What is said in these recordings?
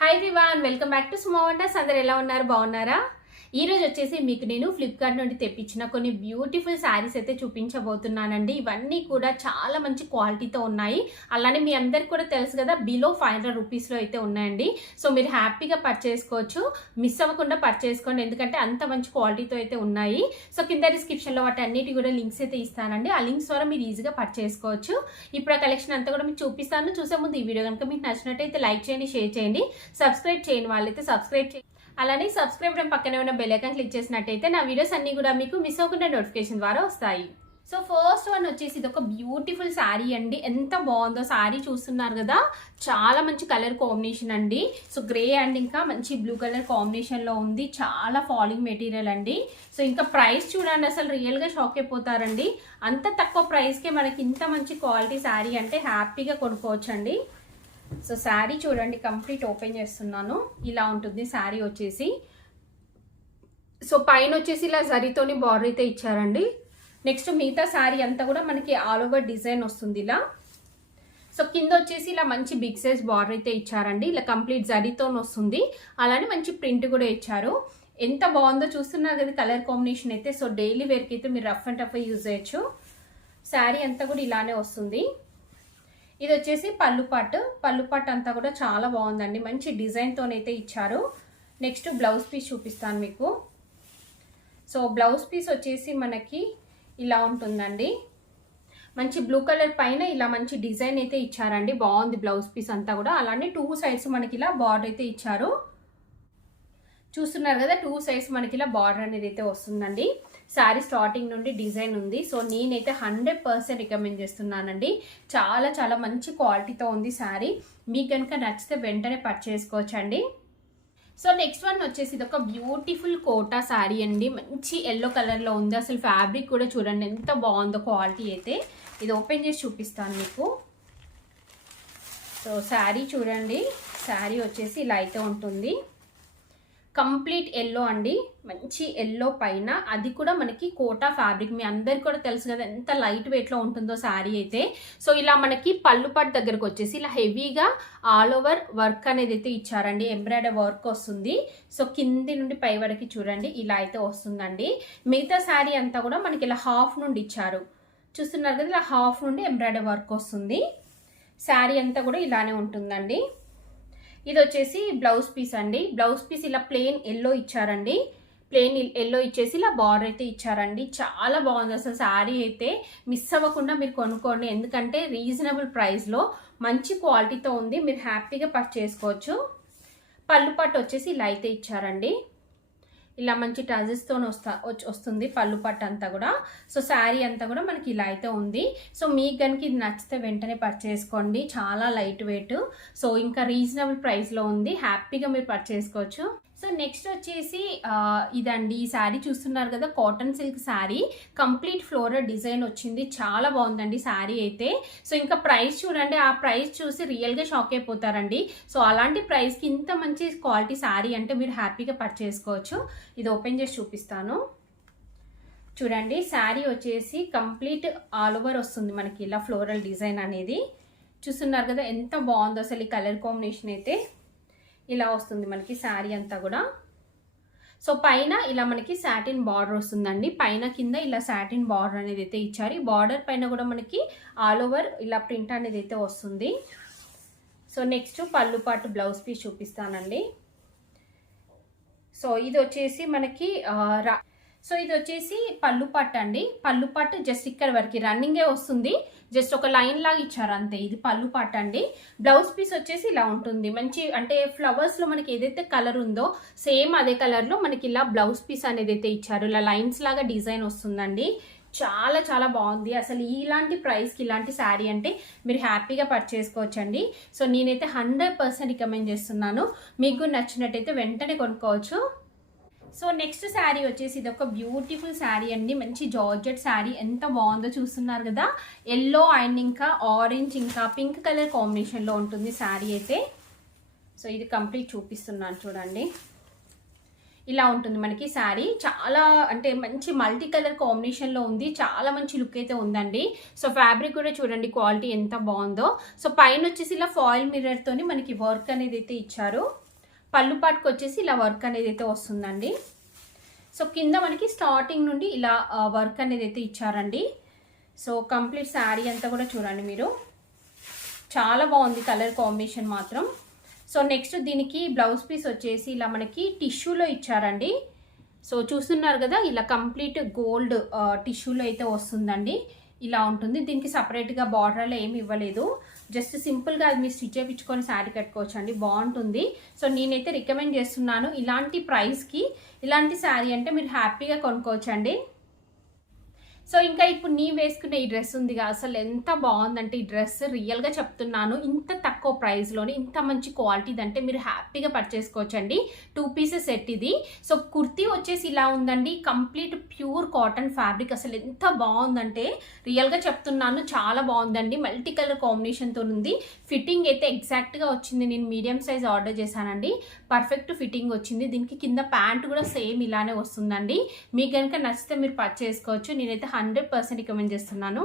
Hi everyone, welcome back to Suma wonders. అందరు ఎలా ఉన్నారు? బాగున్నారా? ఈ రోజు వచ్చేసి మీకు నేను ఫ్లిప్కార్ట్ నుండి తెప్పించిన కొన్ని బ్యూటిఫుల్ శారీస్ అయితే చూపించబోతున్నానండి. ఇవన్నీ కూడా చాలా మంచి క్వాలిటీతో ఉన్నాయి. అలానే మీ అందరికి కూడా తెలుసు కదా, బిలో 500 రూపీస్లో అయితే ఉన్నాయండి. సో మీరు హ్యాపీగా పర్చేసుకోవచ్చు, మిస్ అవ్వకుండా పర్చేసుకోండి, ఎందుకంటే అంత మంచి క్వాలిటీతో అయితే ఉన్నాయి. సో కింద డిస్క్రిప్షన్లో వాటి అన్నిటి కూడా లింక్స్ అయితే ఇస్తానండి. ఆ లింక్స్ ద్వారా మీరు ఈజీగా పర్చేసుకోవచ్చు. ఇప్పుడు ఆ కలెక్షన్ అంతా కూడా మీకు చూపిస్తాను. చూసే ముందు ఈ వీడియో కనుక మీకు నచ్చినట్టయితే లైక్ చేయండి, షేర్ చేయండి, సబ్స్క్రైబ్ చేయని వాళ్ళైతే సబ్స్క్రైబ్ చేయండి. అలానే సబ్స్క్రైబ్ పక్కనే ఉన్న బెల్ ఐకాన్ క్లిక్ చేసినట్టయితే నా వీడియోస్ అన్ని కూడా మీకు మిస్ అవ్వకుండా నోటిఫికేషన్ ద్వారా వస్తాయి. సో ఫస్ట్ వన్ వచ్చేసి ఇది ఒక బ్యూటిఫుల్ శారీ అండి. ఎంత బాగుందో శారీ, చూస్తున్నారు కదా, చాలా మంచి కలర్ కాంబినేషన్ అండి. సో గ్రే అండ్ ఇంకా మంచి బ్లూ కలర్ కాంబినేషన్లో ఉంది. చాలా ఫాలింగ్ మెటీరియల్ అండి. సో ఇంకా ప్రైస్ చూడండి, అసలు రియల్గా షాక్ అయిపోతారండి. అంత తక్కువ ప్రైస్కే మనకి ఇంత మంచి క్వాలిటీ శారీ అంటే హ్యాపీగా కొనుక్కోవచ్చు అండి. సో శారీ చూడండి, కంప్లీట్ ఓపెన్ చేస్తున్నాను. ఇలా ఉంటుంది శారీ వచ్చేసి. సో పైన వచ్చేసి ఇలా జరీతోని బార్డర్ అయితే ఇచ్చారండి. నెక్స్ట్ మిగతా శారీ అంతా కూడా మనకి ఆల్ ఓవర్ డిజైన్ వస్తుంది ఇలా. సో కింద వచ్చేసి ఇలా మంచి బిగ్ సైజ్ బార్డర్ అయితే ఇచ్చారండి. ఇలా కంప్లీట్ జరీతో వస్తుంది. అలానే మంచి ప్రింట్ కూడా ఇచ్చారు. ఎంత బాగుందో చూస్తున్నారు కదా కలర్ కాంబినేషన్ అయితే. సో డైలీ వేర్కి అయితే మీరు రఫ్ అండ్ టఫ్ యూజ్ చేయొచ్చు. శారీ అంతా కూడా ఇలానే వస్తుంది. ఇది వచ్చేసి పళ్ళు పాట్ అంతా కూడా చాలా బాగుందండి. మంచి డిజైన్తోనైతే ఇచ్చారు. నెక్స్ట్ బ్లౌజ్ పీస్ చూపిస్తాను మీకు. సో బ్లౌజ్ పీస్ వచ్చేసి మనకి ఇలా ఉంటుందండి. మంచి బ్లూ కలర్ పైన ఇలా మంచి డిజైన్ అయితే ఇచ్చారండి. బాగుంది బ్లౌజ్ పీస్ అంతా కూడా. అలానే 2 సైడ్స్ మనకి ఇలా బార్డర్ అయితే ఇచ్చారు. చూస్తున్నారు కదా, 2 సైడ్స్ మనకి ఇలా బార్డర్ అనేది అయితే వస్తుందండి. శారీ స్టార్టింగ్ నుండి డిజైన్ ఉంది. సో నేనైతే 100% రికమెండ్ చేస్తున్నానండి. చాలా చాలా మంచి క్వాలిటీతో ఉంది శారీ. మీకు కనుక నచ్చితే వెంటనే పర్చేసుకోవచ్చండి. సో నెక్స్ట్ వన్ వచ్చేసి ఇది ఒక బ్యూటిఫుల్ కోటా శారీ అండి. మంచి ఎల్లో కలర్లో ఉంది. అసలు ఫ్యాబ్రిక్ కూడా చూడండి ఎంత బాగుందో క్వాలిటీ అయితే. ఇది ఓపెన్ చేసి చూపిస్తాను మీకు. సో శారీ చూడండి, శారీ వచ్చేసి ఇలా అయితే ఉంటుంది. కంప్లీట్ ఎల్లో అండి, మంచి ఎల్లో పైన, అది కూడా మనకి కోటా ఫ్యాబ్రిక్. మీ అందరికి కూడా తెలుసు కదా ఎంత లైట్ వెయిట్లో ఉంటుందో శారీ అయితే. సో ఇలా మనకి పళ్ళు పట్టు దగ్గరకు వచ్చేసి ఇలా హెవీగా ఆల్ ఓవర్ వర్క్ అనేది అయితే ఇచ్చారండి. ఎంబ్రాయిడరీ వర్క్ వస్తుంది. సో కింది నుండి పై వరకు చూడండి ఇలా అయితే వస్తుందండి. మిగతా శారీ అంతా కూడా మనకి ఇలా హాఫ్ నుండి ఇచ్చారు. చూస్తున్నారు కదా, ఇలా హాఫ్ నుండి ఎంబ్రాయిడరీ వర్క్ వస్తుంది. శారీ అంతా కూడా ఇలానే ఉంటుందండి. ఇది వచ్చేసి బ్లౌజ్ పీస్ అండి. బ్లౌజ్ పీస్ ఇలా ప్లెయిన్ ఎల్లో ఇచ్చారండి. ప్లెయిన్ ఎల్లో ఇచ్చేసి ఇలా బార్డర్ అయితే ఇచ్చారండి. చాలా బాగుంది అసలు శారీ అయితే. మిస్ అవ్వకుండా మీరు కొనుక్కోండి, ఎందుకంటే రీజనబుల్ ప్రైస్లో మంచి క్వాలిటీతో ఉంది. మీరు హ్యాపీగా పర్చేసుకోవచ్చు. పళ్ళు పట్టు వచ్చేసి ఇలా అయితే ఇచ్చారండి. ఇలా మంచి టజెస్తో వస్తుంది పళ్ళు పట్టు అంతా కూడా. సో శారీ అంతా కూడా మనకి ఇలా అయితే ఉంది. సో మీకు కనుక ఇది నచ్చితే వెంటనే పర్చేసుకోండి. చాలా లైట్ వెయిట్, సో ఇంకా రీజనబుల్ ప్రైస్లో ఉంది. హ్యాపీగా మీరు పర్చేసుకోవచ్చు. సో నెక్స్ట్ వచ్చేసి ఇదండి. ఈ శారీ చూస్తున్నారు కదా, cotton silk sari. Complete floral design వచ్చింది. చాలా బాగుందండి శారీ అయితే. సో ఇంకా ప్రైస్ చూడండి, ఆ ప్రైస్ చూసి రియల్గా షాక్ అయిపోతారండి. సో అలాంటి ప్రైస్కి ఇంత మంచి క్వాలిటీ శారీ అంటే మీరు హ్యాపీగా పర్చేసుకోవచ్చు. ఇది ఓపెన్ చేసి చూపిస్తాను. చూడండి, శారీ వచ్చేసి కంప్లీట్ ఆల్ ఓవర్ వస్తుంది మనకి ఇలా ఫ్లోరల్ డిజైన్ అనేది. చూస్తున్నారు కదా ఎంత బాగుందో అసలు. ఈ కలర్ కాంబినేషన్ అయితే ఇలా వస్తుంది మనకి శారీ అంతా కూడా. సో పైన ఇలా మనకి సాటిన్ బార్డర్ వస్తుందండి. పైన కింద ఇలా సాటిన్ బార్డర్ అనేది అయితే ఇచ్చారు. ఈ బార్డర్ పైన కూడా మనకి ఆల్ ఓవర్ ఇలా ప్రింట్ అనేది అయితే వస్తుంది. సో నెక్స్ట్ పళ్ళు పాటు బ్లౌజ్ పీస్ చూపిస్తానండి. సో ఇది వచ్చేసి మనకి ఇది వచ్చేసి పళ్ళు పట్టు అండి. పళ్ళు పట్టు జస్ట్ ఇక్కడ వరకు రన్నింగే వస్తుంది. జస్ట్ ఒక లైన్ లాగా ఇచ్చారు అంతే. ఇది పళ్ళు పట్టు అండి. బ్లౌజ్ పీస్ వచ్చేసి ఇలా ఉంటుంది. మంచి అంటే ఫ్లవర్స్లో మనకి ఏదైతే కలర్ ఉందో సేమ్ అదే కలర్లో మనకి ఇలా బ్లౌజ్ పీస్ అనేది అయితే ఇచ్చారు. ఇలా లైన్స్ లాగా డిజైన్ వస్తుందండి. చాలా చాలా బాగుంది అసలు. ఇలాంటి ప్రైస్కి ఇలాంటి శారీ అంటే మీరు హ్యాపీగా పర్చేసుకోవచ్చండి. సో నేనైతే 100% రికమెండ్ చేస్తున్నాను. మీకు నచ్చినట్టయితే వెంటనే కొనుక్కోవచ్చు. సో నెక్స్ట్ శారీ వచ్చేసి ఇది ఒక బ్యూటిఫుల్ శారీ అండి. మంచి జార్జెట్ శారీ. ఎంత బాగుందో చూస్తున్నారు కదా. ఎల్లో అండ్ ఇంకా ఆరెంజ్ ఇంకా పింక్ కలర్ కాంబినేషన్లో ఉంటుంది శారీ అయితే. సో ఇది కంప్లీట్ చూపిస్తున్నాను చూడండి. ఇలా ఉంటుంది మనకి శారీ. చాలా అంటే మంచి మల్టీ కలర్ కాంబినేషన్లో ఉంది. చాలా మంచి లుక్ అయితే ఉందండి. సో ఫ్యాబ్రిక్ కూడా చూడండి క్వాలిటీ ఎంత బాగుందో. సో పైన వచ్చేసి ఇలా ఫాయిల్ మిర్రర్తోని మనకి వర్క్ అనేది అయితే ఇచ్చారు. పళ్ళు పాటుకు వచ్చేసి ఇలా వర్క్ అనేది అయితే వస్తుందండి. సో కింద మనకి స్టార్టింగ్ నుండి ఇలా వర్క్ అనేది అయితే ఇచ్చారండి. సో కంప్లీట్ శారీ అంతా కూడా చూడండి మీరు, చాలా బాగుంది కలర్ కాంబినేషన్ మాత్రం. సో నెక్స్ట్ దీనికి బ్లౌజ్ పీస్ వచ్చేసి ఇలా మనకి టిష్యూలో ఇచ్చారండి. సో చూస్తున్నారు కదా, ఇలా కంప్లీట్ గోల్డ్ టిష్యూలో అయితే వస్తుందండి. ఇలా ఉంటుంది. దీనికి సపరేట్గా బార్డర్లో ఏమి ఇవ్వలేదు, జస్ట్ సింపుల్గా అది మీరు స్టిచ్ చేయించుకొని శారీ కట్టుకోవచ్చు అండి, బాగుంటుంది. సో నేనైతే రికమెండ్ చేస్తున్నాను. ఇలాంటి ప్రైస్కి ఇలాంటి శారీ అంటే మీరు హ్యాపీగా కొనుక్కోవచ్చు అండి. సో ఇంకా ఇప్పుడు నీ వేసుకునే ఈ డ్రెస్ ఉందిగా, అసలు ఎంత బాగుందంటే ఈ డ్రెస్ రియల్గా చెప్తున్నాను, ఇంత తక్కువ ప్రైస్లోనే ఇంత మంచి క్వాలిటీ అంటే మీరు హ్యాపీగా పర్చేసుకోవచ్చండి. 2 పీసెస్ సెట్ ఇది. సో కుర్తీ వచ్చేసి ఇలా ఉందండి, కంప్లీట్ ప్యూర్ కాటన్ ఫ్యాబ్రిక్. అసలు ఎంత బాగుందంటే రియల్గా చెప్తున్నాను, చాలా బాగుందండి. మల్టీ కలర్ కాంబినేషన్తో ఉంది. ఫిట్టింగ్ అయితే ఎగ్జాక్ట్గా వచ్చింది. నేను మీడియం సైజ్ ఆర్డర్ చేశానండి, పర్ఫెక్ట్ ఫిట్టింగ్ వచ్చింది. దీనికి కింద ప్యాంట్ కూడా సేమ్ ఇలానే వస్తుందండి. మీకు కనుక నచ్చితే మీరు పర్చేసుకోవచ్చు. నేనైతే 100% రికమెండ్ చేస్తున్నాను.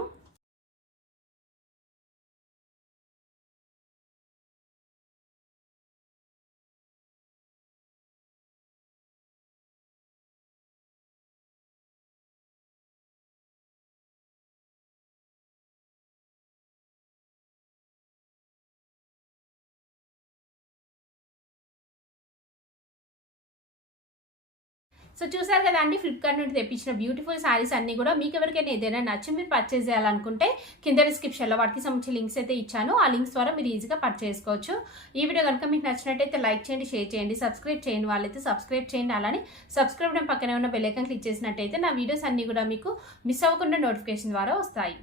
సో చూసారు కదా అండి, ఫ్లిప్కార్ట్ నుండి తెప్పించిన బ్యూటిఫుల్ శారీస్ అన్ని కూడా మీకు ఎవరికైనా ఏదైనా నచ్చి మీరు పర్చేస్ చేయాలనుకుంటే కింద డిస్క్రిప్షన్లో వాటికి సంబంధించిన లింక్స్ అయితే ఇచ్చాను. ఆ లింక్స్ ద్వారా మీరు ఈజీగా పర్చేస్ చేసుకోవచ్చు. ఈ వీడియో కనుక మీకు నచ్చినట్టయితే లైక్ చేయండి, షేర్ చేయండి, సబ్స్క్రైబ్ చేయండి వాళ్ళైతే సబ్స్క్రైబ్ చేయండి. అలానే సబ్స్క్రైబ్ పక్కనే ఉన్న బెల్ ఐకాన్ క్లిక్ చేసినట్టయితే నా వీడియోస్ అన్ని కూడా మీకు మిస్ అవ్వకుండా నోటిఫికేషన్ ద్వారా వస్తాయి.